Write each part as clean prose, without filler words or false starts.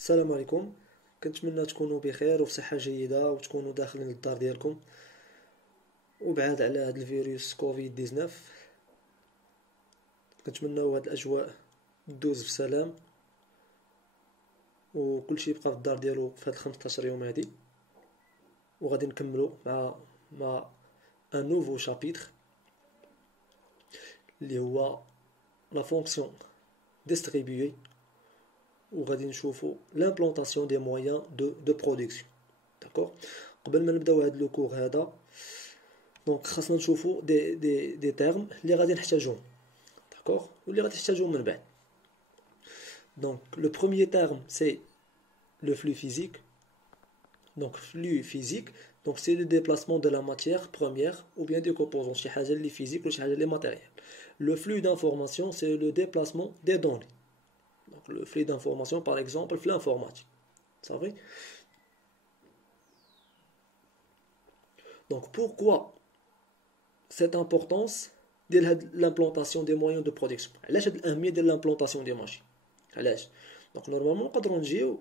السلام عليكم. كنتمنى تكونوا بخير وفي صحة جيدة وتكونوا داخلين للدار ديالكم وبعاد على هاد الفيروس كوفيد 19. كنتمنىو هاد الاجواء دوز بسلام وكل شيء يبقى في الدار ديالو في هاد 15 يوم هادي، وغادي نكملوا مع ان نوفو شابيتر اللي هو لا فونكسيون ديستريبيي، وغادي نشوفوا لامبلونطاسيون دي مويان دو برودكسيون. داكوغ، قبل ما نبداو هاد لو كور هذا دونك خاصنا نشوفوا دي تيرم اللي غادي نحتاجوهم، داكوغ، واللي غادي تحتاجوهم من بعد. Donc le premier terme c'est le flux physique. Donc flux physique, donc c'est le déplacement de la matière première ou bien des composants, شي حاجه اللي physique ou شي حاجه اللي matériel. Le flux d'information c'est le déplacement des données. Donc le flux d'information par exemple في l'informatique. صافي. Donc pourquoi cette importance de l'implantation des moyens de production؟ علاش هاد الاهميه ديال l'implantation des machines؟ علاش؟ دونك نورمالمون نقدروا نجيو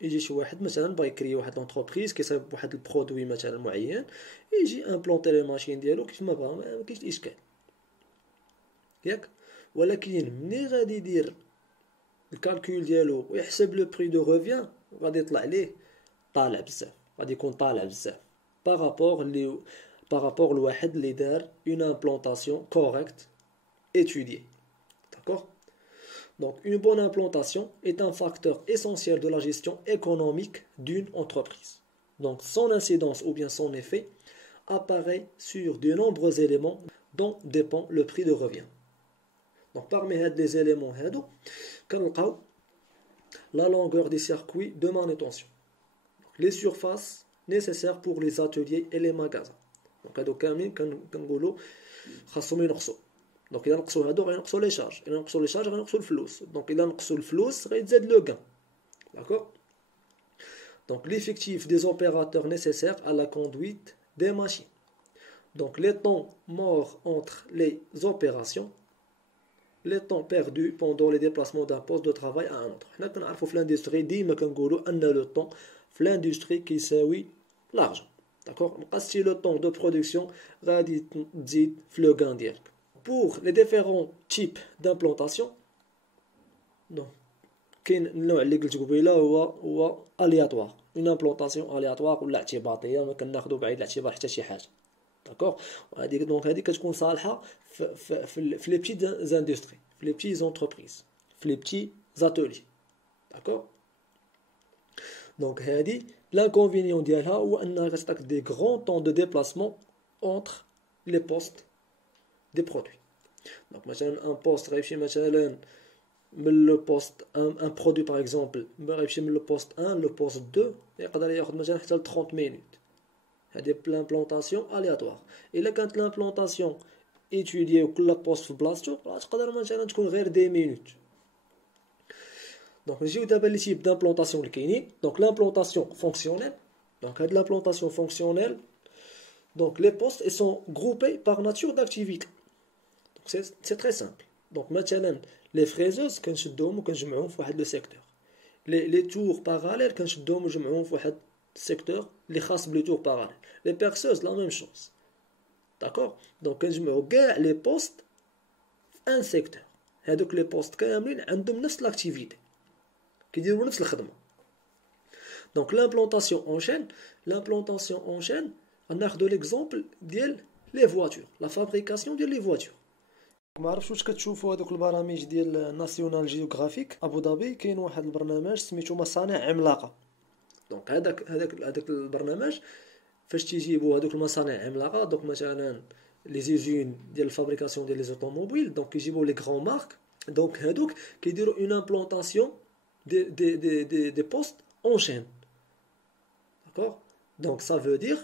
يجي شي واحد مثلا بغا يكري واحد لونتربريز كيصايب واحد البرودوي مثلا معين، يجي امبلونتي لي ماشين ديالو كيف ما بغا، ما كاينش اشكال ياك. ولكن ملي غادي يدير الكالكول ديالو ويحسب لو بري دو ريفيان، غادي يطلع ليه طالع بزاف، غادي يكون طالع بزاف بارابور لواحد اللي دار اون امبلونطاسيون كوريكت étudiée. D'accord? Donc, une bonne implantation est un facteur essentiel de la gestion économique d'une entreprise. Donc, son incidence ou bien son effet apparaît sur de nombreux éléments dont dépend le prix de revient. Donc, parmi les éléments, la longueur des circuits de manutention, les surfaces nécessaires pour les ateliers et les magasins. Donc, هادو كاملين كنقولوا خاصهم ينقصوا. دونك الا نقصوا هادو غينقصوا لي شارج، الا نقصوا لي شارج غينقصوا الفلوس، دونك الا نقصوا الفلوس غيتزاد لو غان. داكور. Donc l'effectif des opérateurs nécessaires à la conduite des machines. Donc les temps morts entre les opérations, les temps perdus pendant les déplacements d'un poste de travail à un autre. حنا كنعرفوا في l'industrie ديما كنقولوا ان لو طون في l'industrie كيساوي l'argent. داكور. نقصتي لو طون دو برودكسيون غادي تزيد في لو غان ديالك. Pour les différents types d'implantation, donc كاين النوع اللي قلت قبيله هو aléatoire، une implantation aléatoire ولا اعتباطيه، ما كناخذوا بعين الاعتبار حتى شي حاجه. داكوغ. وهذيك دونك هذه كتكون صالحه في لي بتيت اندستري، في لي بتي زونتربريز، في لي بتي زاتولي. داكوغ. دونك هذه l'inconvénient ديالها هو انها كتعطيك دي غران طون دو ديبلاسمون entre les postes des produits. Donc مثلا un poste غيمشي مثلا من لو بوست ان برودوي باغ اكزومبل غيمشي من لو بوست 1 لو بوست 2 يقدر ياخذ مثلا حتى ل 30 مينوت. هذه لامبلونطاسيون الياتوار. الا كانت لامبلونطاسيون ايتوديي وكل بوست في بلاصتو تقدر مثلا تكون غير 10 مينوت. دونك نجيو دابا لي تيب دامبلونطاسيون اللي كاينين. دونك لامبلونطاسيون فونكسيونيل. دونك هاد لامبلونطاسيون فونكسيونيل، دونك لي بوست ils sont groupés par nature d'activité. C'est très simple. Donc مثلا les fraiseuses كنشدوهم وكنجمعوهم في واحد لو سيكتور. لي تور باراليل كنشدوهم ونجمعوهم في واحد السيكتور اللي خاص بلي تور باراليل. لي بيرسوز لا ميم شوز. داكور. دونك كنجمعوا كاع لي بوست في ان سيكتور. هادوك لي بوست كاملين عندهم نفس لاكتيفيتي، كيديروا نفس الخدمه. دونك l'implantation en chaîne غناخذوا ليكزامبل ديال لي فواتور، لا فابريكاسيون ديال لي فواتور. ما عرفتش واش كتشوفوا هذوك البرامج ديال ناسيونال جيوغرافيك ابو ظبي، كاين واحد البرنامج سميتو مصانع عملاقه. دونك هذاك البرنامج فاش تيجيبوا هذوك المصانع عملاقه، دونك مثلا لي زيزون ديال الفابريكاسيون ديال لي اوتوموبيل، دونك كيجيبوا لي غران مارك، دونك هذوك كيديروا اون امبلونطاسيون دي بوست اون شين. داكوغ. دونك سا فو دير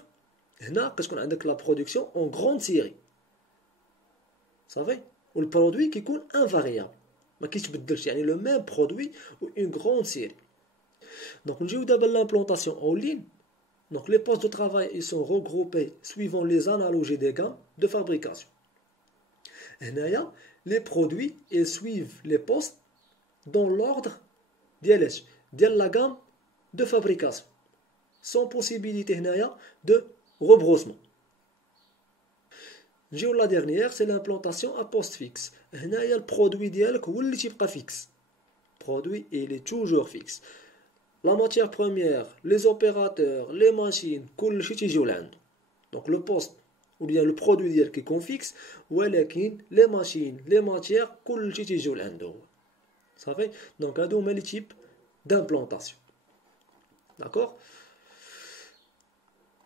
هنا كتكون عندك لا برودكسيون اون غروند سيري. صافي. والبرودوي كيكون انفاريابل، ما كيتبدلش، يعني لو ميم برودوي و اون غروند سيري. دونك نجيو دابا لامبلونطاسيون اون لين. دونك لي بوست دو ترافاي ils sont regroupés suivant les analogies des gammes de fabrication. هنايا les produits ils suivent les postes dans l'ordre ديال ديال la gamme de fabrication sans possibilité هنايا de rebroussement. نجيو la dernière c'est l'implantation à poste fixe. هنايا البرودوي ديالك هو اللي تيبقى fixe. Produit il est toujours fixe. La matière première, les opérateurs, les machines, كل شيء تيجيو لعندو. Donc le poste ou bien le produit ديالك يكون fixe ولكن les machines, les matières كل شيء تيجيو لعندو. صافي. Donc هادو هما les types d'implantation. D'accord?